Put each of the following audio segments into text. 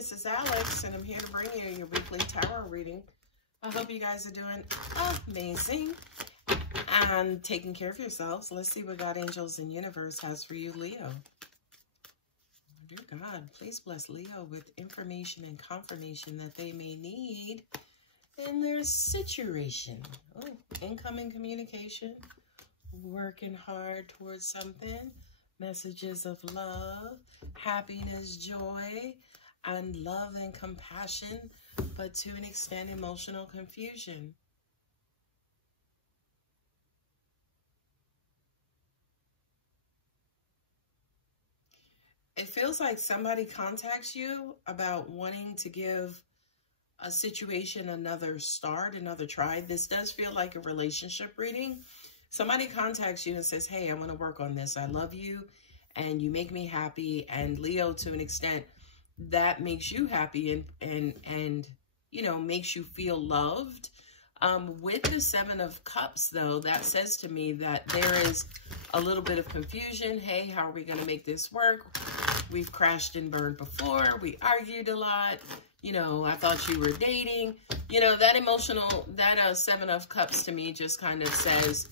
this is Alex, and I'm here to bring you your weekly tarot reading. I hope you guys are doing amazing and taking care of yourselves. Let's see what God, angels, and universe has for you, Leo. Dear God, please bless Leo with information and confirmation that they may need in their situation. Oh, incoming communication, working hard towards something, messages of love, happiness, joy, and love and compassion, but to an extent, emotional confusion. It feels like somebody contacts you about wanting to give a situation another start, another try. This does feel like a relationship reading. Somebody contacts you and says, hey, I want to work on this. I love you and you make me happy. And Leo, to an extent, that makes you happy and you know, makes you feel loved. With the Seven of Cups, though, that says to me that there is a little bit of confusion. Hey, how are we going to make this work? We've crashed and burned before. We argued a lot. You know, I thought you were dating. You know, that emotional, that Seven of Cups to me just kind of says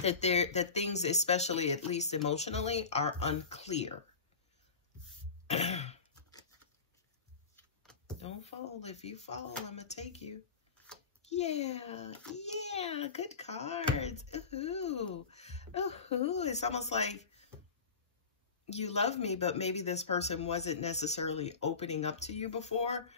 that things, especially at least emotionally, are unclear. Don't fall. If you fall, I'm going to take you. Yeah, good cards. Ooh, ooh. It's almost like you love me, but maybe this person wasn't necessarily opening up to you before,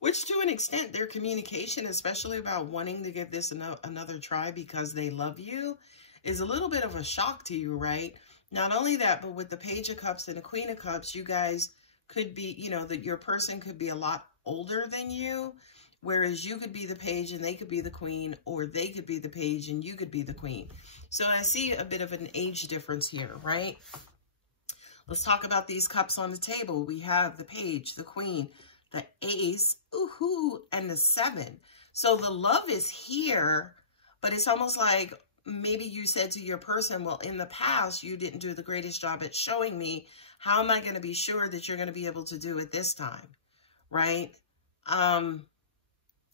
which to an extent, their communication, especially about wanting to give this another try because they love you, is a little bit of a shock to you, right? Not only that, but with the Page of Cups and the Queen of Cups, you guys could be, you know, that your person could be a lot older than you, whereas you could be the page and they could be the queen, or they could be the page and you could be the queen. So I see a bit of an age difference here, right? Let's talk about these cups on the table. We have the page, the queen, the ace, ooh, and the seven. So the love is here, but it's almost like maybe you said to your person, well, in the past, you didn't do the greatest job at showing me. How am I going to be sure that you're going to be able to do it this time? Right? And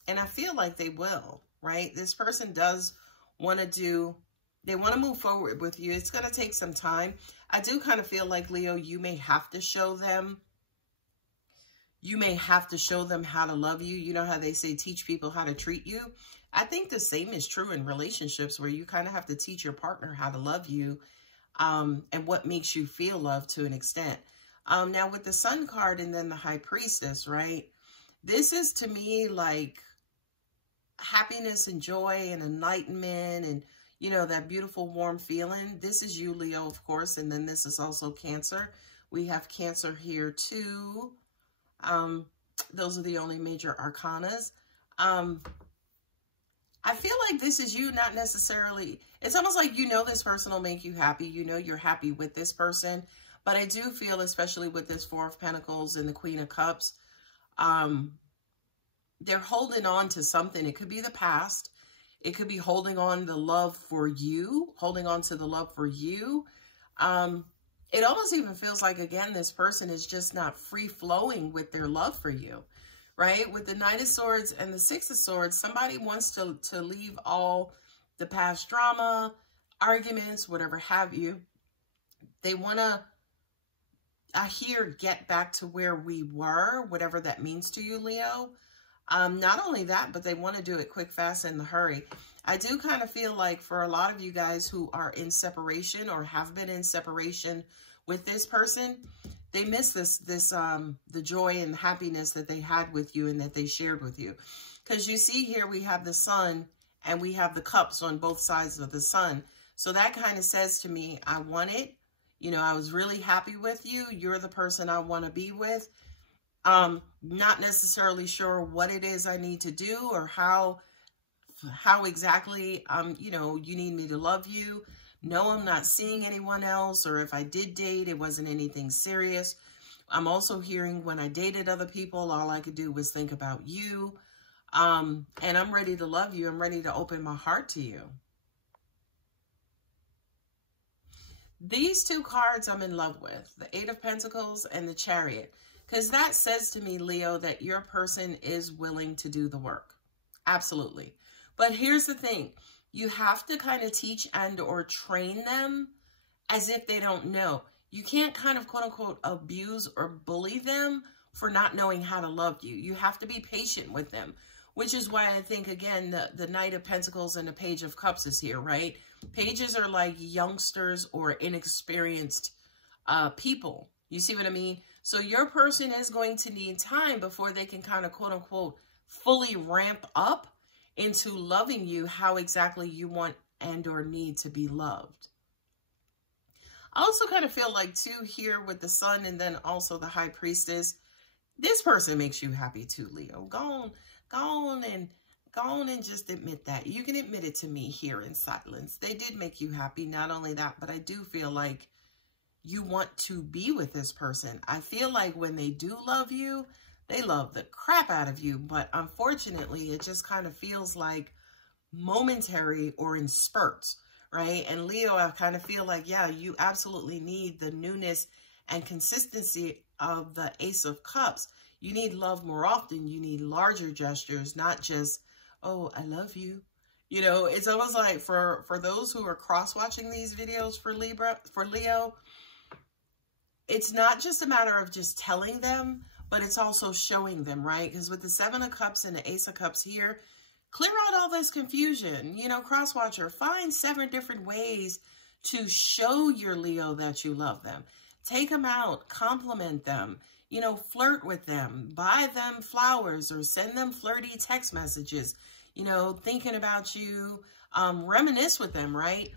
I feel like they will, right? This person does want to do, they want to move forward with you. It's going to take some time. I do kind of feel like, Leo, you may have to show them. You may have to show them how to love you. You know how they say, teach people how to treat you. I think the same is true in relationships where you kind of have to teach your partner how to love you and what makes you feel loved to an extent. Now with the Sun card and then the High Priestess, right? This is to me like happiness and joy and enlightenment and, you know, that beautiful warm feeling. This is you, Leo, of course, and then this is also Cancer. We have Cancer here too. Those are the only major arcanas. I feel like this is you, not necessarily, it's almost like you know this person will make you happy. You know you're happy with this person. But I do feel, especially with this Four of Pentacles and the Queen of Cups, they're holding on to something. It could be the past. It could be holding on the love for you, holding on to the love for you. It almost even feels like, again, this person is just not free-flowing with their love for you, right? With the Knight of Swords and the Six of Swords, somebody wants to leave all the past drama, arguments, whatever have you. They want to, I hear, get back to where we were, whatever that means to you, Leo. Not only that, but they want to do it quick, fast, and in a hurry. I do kind of feel like for a lot of you guys who are in separation or have been in separation with this person, they miss the joy and happiness that they had with you and that they shared with you. Because you see here, we have the Sun and we have the cups on both sides of the Sun. So that kind of says to me, I want it. You know, I was really happy with you. You're the person I want to be with. Not necessarily sure what it is I need to do or how exactly, you know, you need me to love you. No, I'm not seeing anyone else. Or if I did date, it wasn't anything serious. I'm also hearing when I dated other people, all I could do was think about you. And I'm ready to love you. I'm ready to open my heart to you. These two cards I'm in love with, the Eight of Pentacles and the Chariot. Because that says to me, Leo, that your person is willing to do the work. Absolutely. But here's the thing. You have to kind of teach and or train them as if they don't know. You can't kind of quote unquote abuse or bully them for not knowing how to love you. You have to be patient with them, which is why I think, again, the Knight of Pentacles and the Page of Cups is here, right? Pages are like youngsters or inexperienced people. You see what I mean? So your person is going to need time before they can kind of quote unquote fully ramp up into loving you how exactly you want and or need to be loved. I also kind of feel like too here with the Sun and then also the High Priestess, this person makes you happy too, Leo. Go on and just admit that. You can admit it to me here in silence. They did make you happy. Not only that, but I do feel like you want to be with this person. I feel like when they do love you, they love the crap out of you. But unfortunately, it just kind of feels like momentary or in spurts, right? And Leo, I kind of feel like, yeah, you absolutely need the newness and consistency of the Ace of Cups. You need love more often. You need larger gestures, not just, oh, I love you. You know, it's almost like for those who are cross-watching these videos for Leo, it's not just a matter of just telling them, but it's also showing them, right? Because with the Seven of Cups and the Ace of Cups here, clear out all this confusion. You know, cross-watcher, find 7 different ways to show your Leo that you love them. Take them out, compliment them, you know, flirt with them, buy them flowers or send them flirty text messages, you know, thinking about you, reminisce with them, right?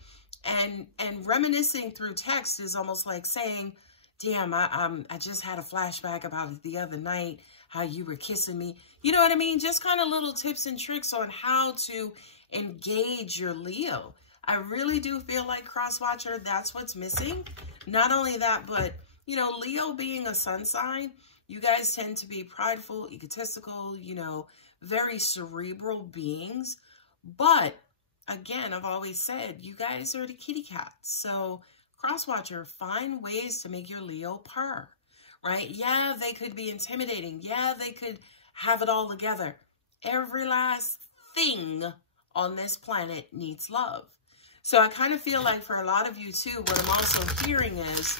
And reminiscing through text is almost like saying, damn, I just had a flashback about it the other night, how you were kissing me. You know what I mean? Just kind of little tips and tricks on how to engage your Leo. I really do feel like cross-watcher, that's what's missing. Not only that, but, you know, Leo being a sun sign, you guys tend to be prideful, egotistical, you know, very cerebral beings. But, again, I've always said, you guys are the kitty cats. So, cross-watcher, find ways to make your Leo purr, right? Yeah, they could be intimidating. Yeah, they could have it all together. Every last thing on this planet needs love. So I kind of feel like for a lot of you too, what I'm also hearing is,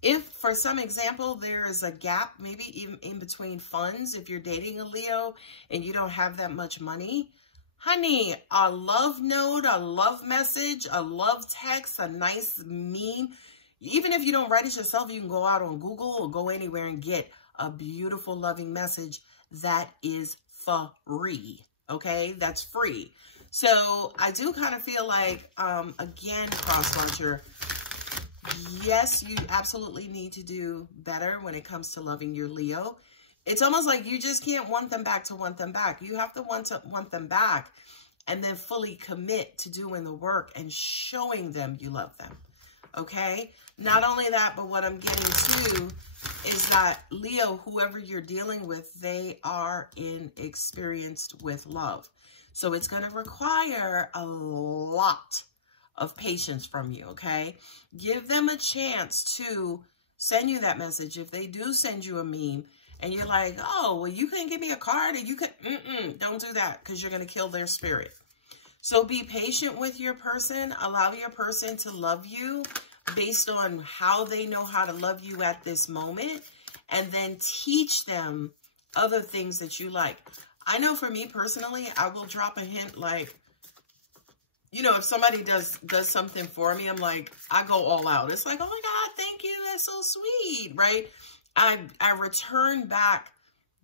if for some example, there is a gap, maybe even in between funds, if you're dating a Leo and you don't have that much money, honey, a love note, a love message, a love text, a nice meme. Even if you don't write it yourself, you can go out on Google or go anywhere and get a beautiful, loving message that is free. Okay, that's free. So I do kind of feel like, again, cross-watcher, yes, you absolutely need to do better when it comes to loving your Leo. It's almost like you just can't want them back to want them back. You have to want them back and then fully commit to doing the work and showing them you love them. Okay? Not only that, but what I'm getting to is that Leo, whoever you're dealing with, they are inexperienced with love. So it's going to require a lot of patience from you, okay? Give them a chance to send you that message. If they do send you a meme and you're like, oh, well, you couldn't give me a card, or you could, don't do that, because you're going to kill their spirit. So be patient with your person. Allow your person to love you based on how they know how to love you at this moment, and then teach them other things that you like. I know for me personally, I will drop a hint like, you know, if somebody does something for me, I'm like, I go all out. It's like, oh my God, thank you. That's so sweet, right? I return back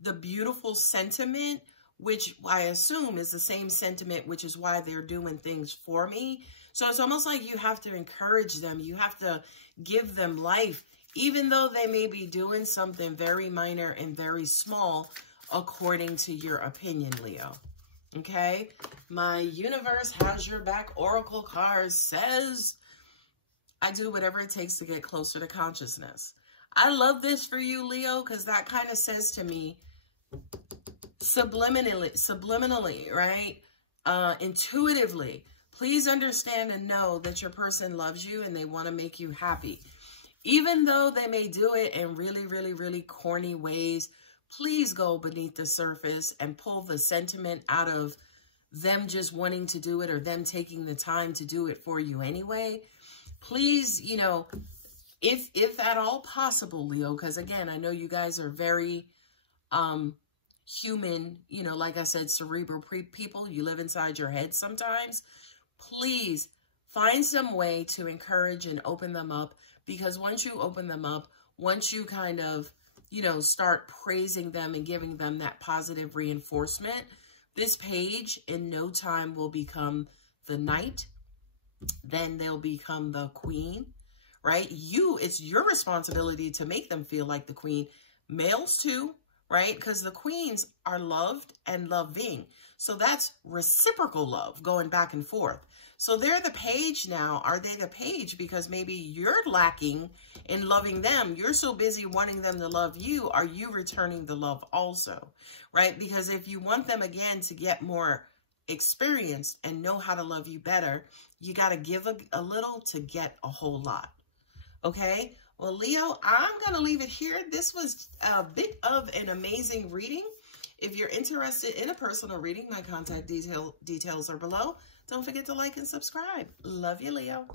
the beautiful sentiment, which I assume is the same sentiment, which is why they're doing things for me. So it's almost like you have to encourage them. You have to give them life, even though they may be doing something very minor and very small, according to your opinion, Leo. Okay? My universe has your back oracle card says, I do whatever it takes to get closer to consciousness. I love this for you, Leo, because that kind of says to me, subliminally, right? Intuitively, please understand and know that your person loves you and they want to make you happy. Even though they may do it in really, really, really corny ways, please go beneath the surface and pull the sentiment out of them just wanting to do it or them taking the time to do it for you anyway. Please, you know, if at all possible, Leo, because again, I know you guys are very human, you know, like I said, cerebral people. You live inside your head sometimes. Please find some way to encourage and open them up, because once you open them up, once you kind of, you know, start praising them and giving them that positive reinforcement, this page in no time will become the knight. Then they'll become the queen, right? It's your responsibility to make them feel like the queen. Males too, right? Because the queens are loved and loving. So that's reciprocal love going back and forth. So they're the page now. Are they the page because maybe you're lacking in loving them? You're so busy wanting them to love you. Are you returning the love also, right? Because if you want them again to get more experienced and know how to love you better, you got to give a little to get a whole lot. Okay? Well, Leo, I'm going to leave it here. This was a bit of an amazing reading. If you're interested in a personal reading, my contact details are below. Don't forget to like and subscribe. Love you, Leo.